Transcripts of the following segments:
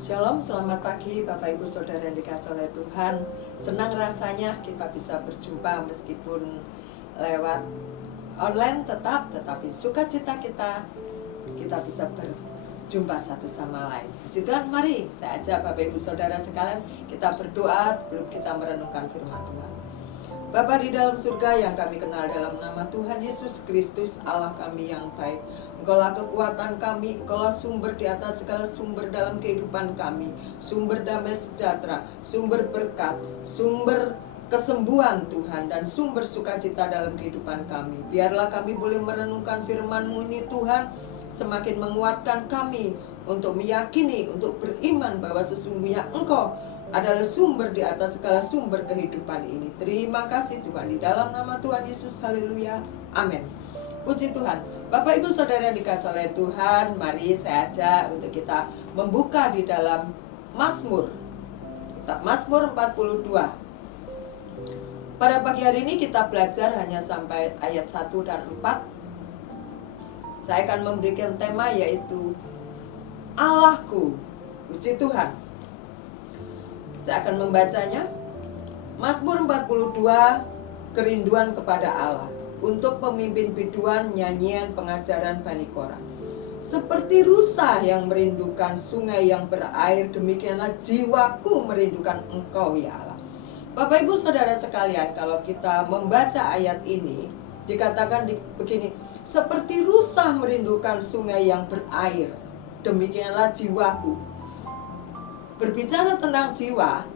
Shalom, selamat pagi Bapak Ibu Saudara yang dikasihi oleh Tuhan. Senang rasanya kita bisa berjumpa meskipun lewat online tetapi sukacita kita bisa berjumpa satu sama lain. Puji Tuhan, mari saya ajak Bapak Ibu Saudara sekalian kita berdoa sebelum kita merenungkan firman Tuhan. Bapa di dalam surga yang kami kenal dalam nama Tuhan Yesus Kristus, Allah kami yang baik. Engkaulah kekuatan kami, Engkaulah sumber di atas segala sumber dalam kehidupan kami, sumber damai sejahtera, sumber berkat, sumber kesembuhan Tuhan, dan sumber sukacita dalam kehidupan kami. Biarlah kami boleh merenungkan firman-Mu ini Tuhan, semakin menguatkan kami untuk meyakini, untuk beriman bahwa sesungguhnya Engkau adalah sumber di atas segala sumber kehidupan ini. Terima kasih Tuhan, di dalam nama Tuhan Yesus, haleluya, amin. Puji Tuhan. Bapak Ibu Saudara yang dikasihi oleh Tuhan, mari saya ajak untuk kita membuka di dalam Mazmur, kitab Mazmur 42. Pada pagi hari ini kita belajar hanya sampai ayat 1 dan 4. Saya akan memberikan tema yaitu Allahku. Puji Tuhan. Saya akan membacanya. Mazmur 42, kerinduan kepada Allah. Untuk pemimpin biduan nyanyian pengajaran Bani Korah. Seperti rusa yang merindukan sungai yang berair, demikianlah jiwaku merindukan Engkau ya Allah. Bapak Ibu Saudara sekalian, kalau kita membaca ayat ini, dikatakan begini, seperti rusa merindukan sungai yang berair, demikianlah jiwaku. Berbicara tentang jiwa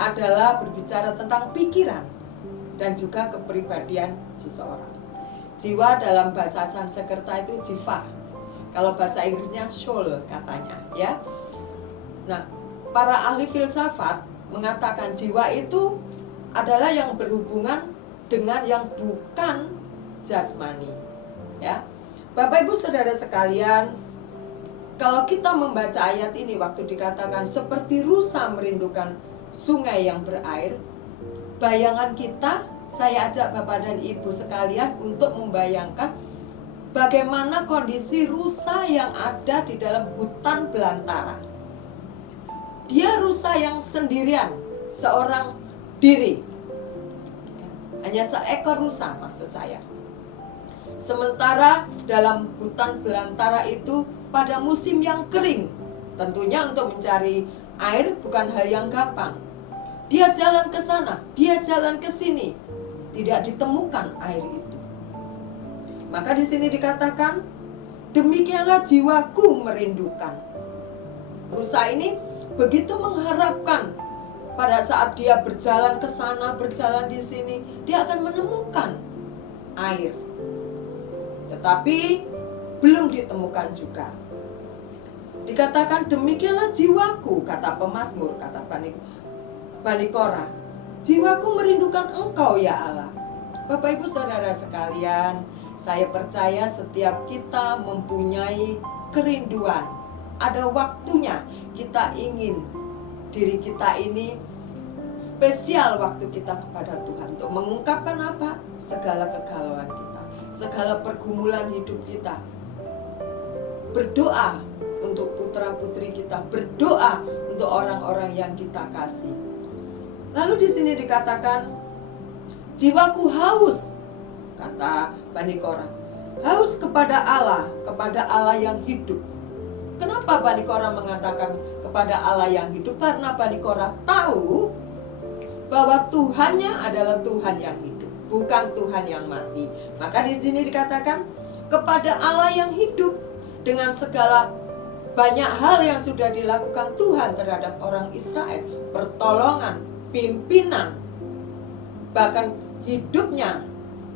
adalah berbicara tentang pikiran dan juga kepribadian seseorang. Jiwa dalam bahasa Sanskerta itu jiva. Kalau bahasa Inggrisnya soul katanya, ya. Nah, para ahli filsafat mengatakan jiwa itu adalah yang berhubungan dengan yang bukan jasmani, ya. Bapak Ibu Saudara sekalian, kalau kita membaca ayat ini waktu dikatakan seperti rusa merindukan sungai yang berair, bayangan kita, saya ajak Bapak dan Ibu sekalian untuk membayangkan bagaimana kondisi rusa yang ada di dalam hutan belantara. Dia rusa yang sendirian, seorang diri. Hanya seekor rusa maksud saya. Sementara dalam hutan belantara itu pada musim yang kering, tentunya untuk mencari air bukan hal yang gampang. Dia jalan ke sana, dia jalan ke sini, tidak ditemukan air itu. Maka di sini dikatakan, demikianlah jiwaku merindukan. Rusa ini begitu mengharapkan pada saat dia berjalan ke sana, berjalan di sini, dia akan menemukan air. Tetapi belum ditemukan juga. Dikatakan demikianlah jiwaku, kata pemazmur, kata Bani Korah. Jiwaku merindukan Engkau ya Allah. Bapak Ibu Saudara sekalian, saya percaya setiap kita mempunyai kerinduan. Ada waktunya kita ingin diri kita ini spesial waktu kita kepada Tuhan untuk mengungkapkan apa? Segala kegalauan kita, segala pergumulan hidup kita. Berdoa untuk putra-putri kita, berdoa untuk orang-orang yang kita kasih. Lalu di sini dikatakan, jiwaku haus, kata Bani Korah, haus kepada Allah yang hidup. Kenapa Bani Korah mengatakan kepada Allah yang hidup? Karena Bani Korah tahu bahwa Tuhannya adalah Tuhan yang hidup, bukan Tuhan yang mati. Maka di sini dikatakan kepada Allah yang hidup, dengan segala banyak hal yang sudah dilakukan Tuhan terhadap orang Israel, pertolongan, pimpinan, bahkan hidupnya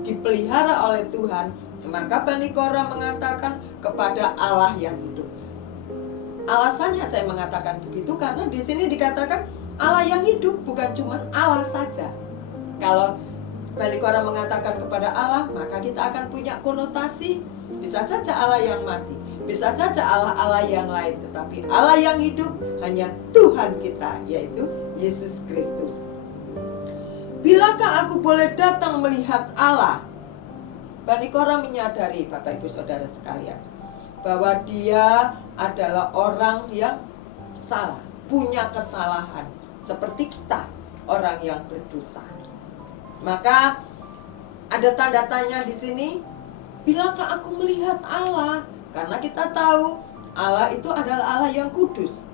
dipelihara oleh Tuhan. Maka Bani Korah mengatakan kepada Allah yang hidup. Alasannya saya mengatakan begitu karena di sini dikatakan Allah yang hidup, bukan cuma Allah saja. Kalau Bani Korah mengatakan kepada Allah, maka kita akan punya konotasi bisa saja Allah yang mati, bisa saja Allah-Allah yang lain, tetapi Allah yang hidup hanya Tuhan kita, yaitu Yesus Kristus. Bilakah aku boleh datang melihat Allah? Bani Korah menyadari, Bapak Ibu Saudara sekalian, bahwa dia adalah orang yang salah, punya kesalahan seperti kita, orang yang berdosa. Maka ada tanda tanya di sini, bilakah aku melihat Allah? Karena kita tahu Allah itu adalah Allah yang kudus,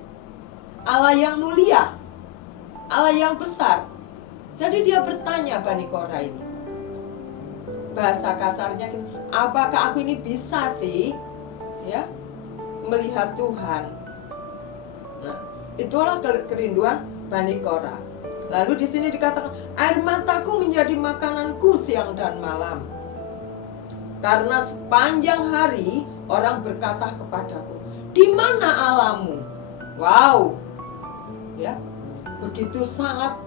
Allah yang mulia, Allah yang besar. Jadi dia bertanya Bani Korah ini, bahasa kasarnya, apakah aku ini bisa sih ya melihat Tuhan? Nah, itulah kerinduan Bani Korah. Lalu di sini dikatakan, air mataku menjadi makananku siang dan malam, karena sepanjang hari orang berkata kepadaku, di mana Allahmu? Wow, ya, begitu sangat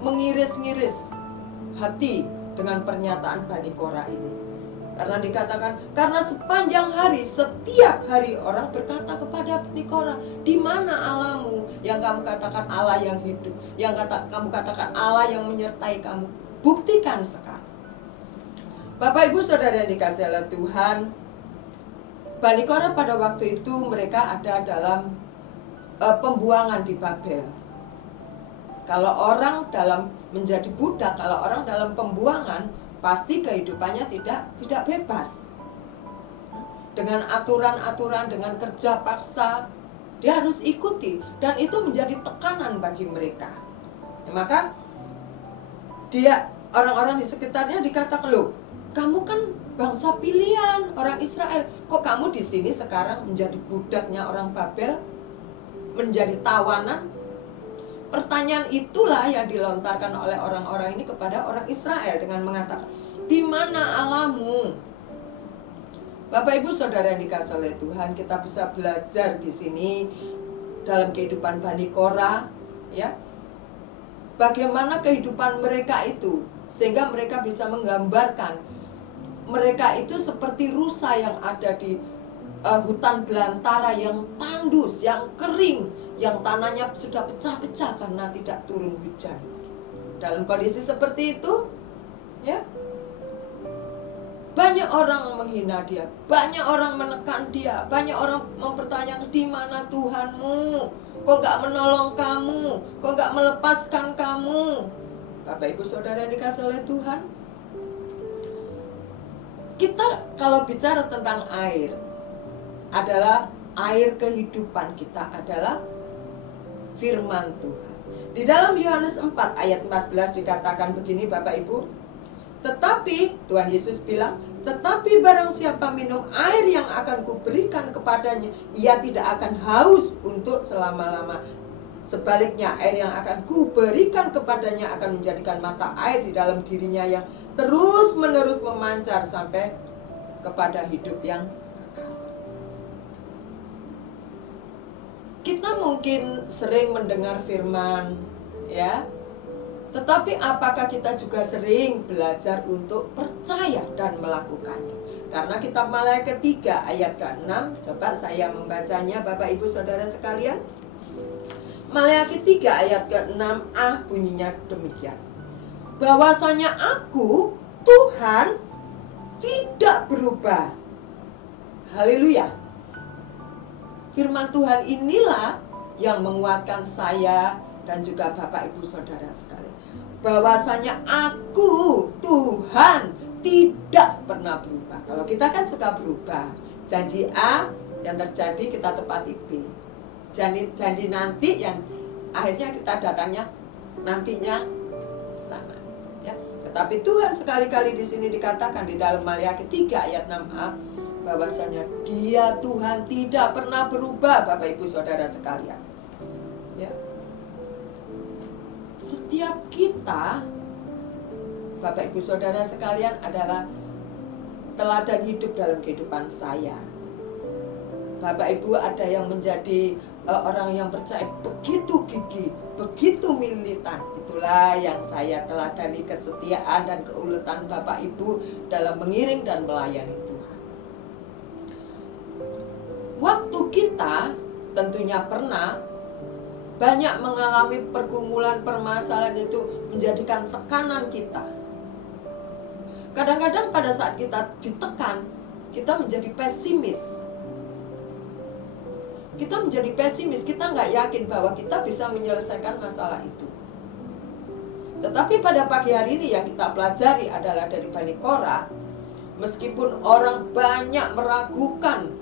mengiris-ngiris hati dengan pernyataan Bani Korah ini. Karena dikatakan, karena sepanjang hari, setiap hari orang berkata kepada Bani Korah, di mana Allahmu? Yang kamu katakan Allah yang hidup, yang kamu katakan Allah yang menyertai kamu, buktikan sekarang. Bapak Ibu Saudara yang dikasihi oleh Tuhan, Bani Korah pada waktu itu mereka ada dalam pembuangan di Babel. Kalau orang dalam menjadi budak, kalau orang dalam pembuangan, pasti kehidupannya tidak bebas. Dengan aturan-aturan, dengan kerja paksa, dia harus ikuti, dan itu menjadi tekanan bagi mereka. Maka orang-orang di sekitarnya dikatakan, loh, kamu kan bangsa pilihan orang Israel, kok kamu di sini sekarang menjadi budaknya orang Babel, menjadi tawanan? Pertanyaan itulah yang dilontarkan oleh orang-orang ini kepada orang Israel dengan mengatakan, di mana Allahmu? Bapak Ibu Saudara yang dikasihi oleh Tuhan, kita bisa belajar di sini dalam kehidupan Bani Korah, ya, bagaimana kehidupan mereka itu, sehingga mereka bisa menggambarkan mereka itu seperti rusa yang ada di hutan belantara yang tandus, yang kering, yang tanahnya sudah pecah-pecah karena tidak turun hujan. Dalam kondisi seperti itu, ya, banyak orang menghina dia, banyak orang menekan dia, banyak orang mempertanyakan, di mana Tuhanmu? Kok gak menolong kamu? Kok gak melepaskan kamu? Bapak Ibu Saudara yang dikasihi oleh Tuhan, kita kalau bicara tentang air, adalah air kehidupan kita, adalah firman Tuhan. Di dalam Yohanes 4 ayat 14 dikatakan begini Bapak Ibu, tetapi Tuhan Yesus bilang, tetapi barang siapa minum air yang akan kuberikan kepadanya, ia tidak akan haus untuk selama-lama. Sebaliknya, air yang akan kuberikan kepadanya akan menjadikan mata air di dalam dirinya yang terus-menerus memancar sampai kepada hidup yang kekal. Kita mungkin sering mendengar firman, ya, tetapi apakah kita juga sering belajar untuk percaya dan melakukannya? Karena kitab Maleakhi 3 ayat ke-6, coba saya membacanya Bapak Ibu Saudara sekalian. Maleakhi 3 ayat ke-6a bunyinya demikian, bahwasanya aku, Tuhan, tidak berubah. Haleluya. Firman Tuhan inilah yang menguatkan saya dan juga Bapak Ibu Saudara sekalian, bahwasanya aku, Tuhan, tidak pernah berubah. Kalau kita kan suka berubah, janji A yang terjadi kita tepati B, janji nanti yang akhirnya kita datangnya nantinya sana, ya. Tetapi Tuhan sekali-kali di sini dikatakan di dalam Maleakhi 3 ayat 6a, bahwasanya Dia Tuhan tidak pernah berubah, Bapak Ibu Saudara sekalian. Ya. Setiap kita, Bapak Ibu Saudara sekalian, adalah teladan hidup dalam kehidupan saya. Bapak Ibu ada yang menjadi orang yang percaya begitu gigih, begitu militan. Itulah yang saya teladani, kesetiaan dan keuletan Bapak Ibu dalam mengiring dan melayani Tuhan. Waktu kita tentunya pernah banyak mengalami pergumulan, permasalahan itu menjadikan tekanan kita. Kadang-kadang pada saat kita ditekan, kita menjadi pesimis. Kita menjadi pesimis, kita nggak yakin bahwa kita bisa menyelesaikan masalah itu. Tetapi pada pagi hari ini yang kita pelajari adalah dari Bani Korah. Meskipun orang banyak meragukan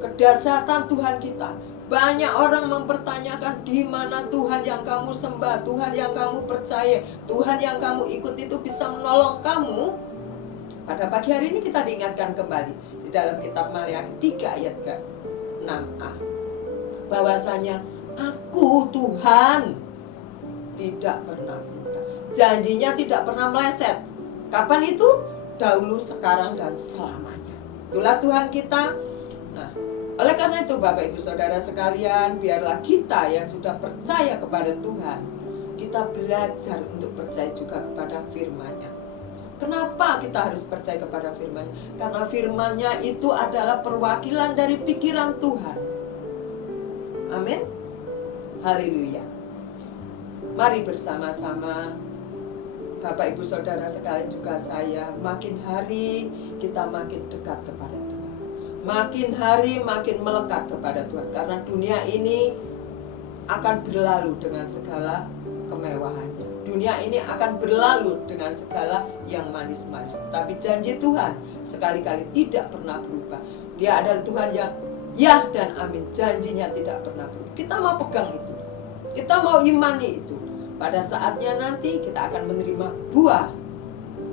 kedahsyatan Tuhan kita, banyak orang mempertanyakan di mana Tuhan yang kamu sembah, Tuhan yang kamu percaya, Tuhan yang kamu ikut itu bisa menolong kamu. Pada pagi hari ini kita diingatkan kembali di dalam kitab Maleakhi 3 ayat ke-6a, bahwasanya aku Tuhan tidak pernah berubah. Janjinya tidak pernah meleset. Kapan itu? Dahulu, sekarang, dan selamanya. Itulah Tuhan kita. Nah, oleh karena itu Bapak Ibu Saudara sekalian, biarlah kita yang sudah percaya kepada Tuhan, kita belajar untuk percaya juga kepada firman-Nya. Kenapa kita harus percaya kepada firman-Nya? Karena firman-Nya itu adalah perwakilan dari pikiran Tuhan. Amin. Haleluya. Mari bersama-sama Bapak Ibu Saudara sekalian, juga saya, makin hari kita makin dekat kepada Tuhan. Makin hari makin melekat kepada Tuhan. Karena dunia ini akan berlalu dengan segala kemewahannya. Dunia ini akan berlalu dengan segala yang manis-manis. Tapi janji Tuhan sekali-kali tidak pernah berubah. Dia adalah Tuhan yang ya dan amin. Janjinya tidak pernah berubah. Kita mau pegang itu. Kita mau imani itu. Pada saatnya nanti kita akan menerima buah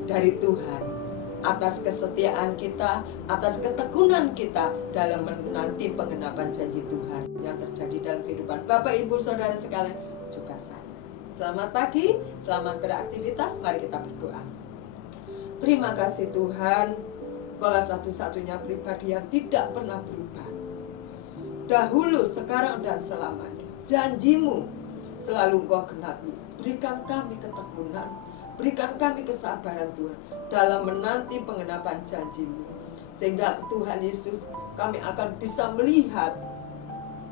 dari Tuhan atas kesetiaan kita, atas ketekunan kita dalam menanti penggenapan janji Tuhan yang terjadi dalam kehidupan Bapak Ibu Saudara sekalian, juga saya. Selamat pagi, selamat beraktivitas, mari kita berdoa. Terima kasih Tuhan, Engkaulah satu-satunya pribadi yang tidak pernah berubah. Dahulu, sekarang, dan selamanya. Janji-Mu selalu Engkau genapi. Berikan kami ketekunan, berikan kami kesabaran Tuhan dalam menanti penggenapan janji-Mu, sehingga Tuhan Yesus kami akan bisa melihat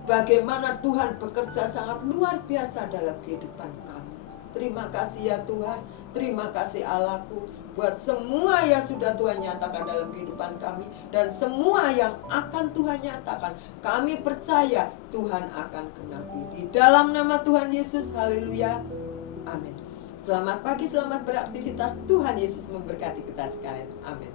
bagaimana Tuhan bekerja sangat luar biasa dalam kehidupan kami. Terima kasih ya Tuhan, terima kasih Allahku buat semua yang sudah Tuhan nyatakan dalam kehidupan kami, dan semua yang akan Tuhan nyatakan. Kami percaya Tuhan akan genapi. Di dalam nama Tuhan Yesus, haleluya, amin. Selamat pagi, selamat beraktivitas. Tuhan Yesus memberkati kita sekalian, amin.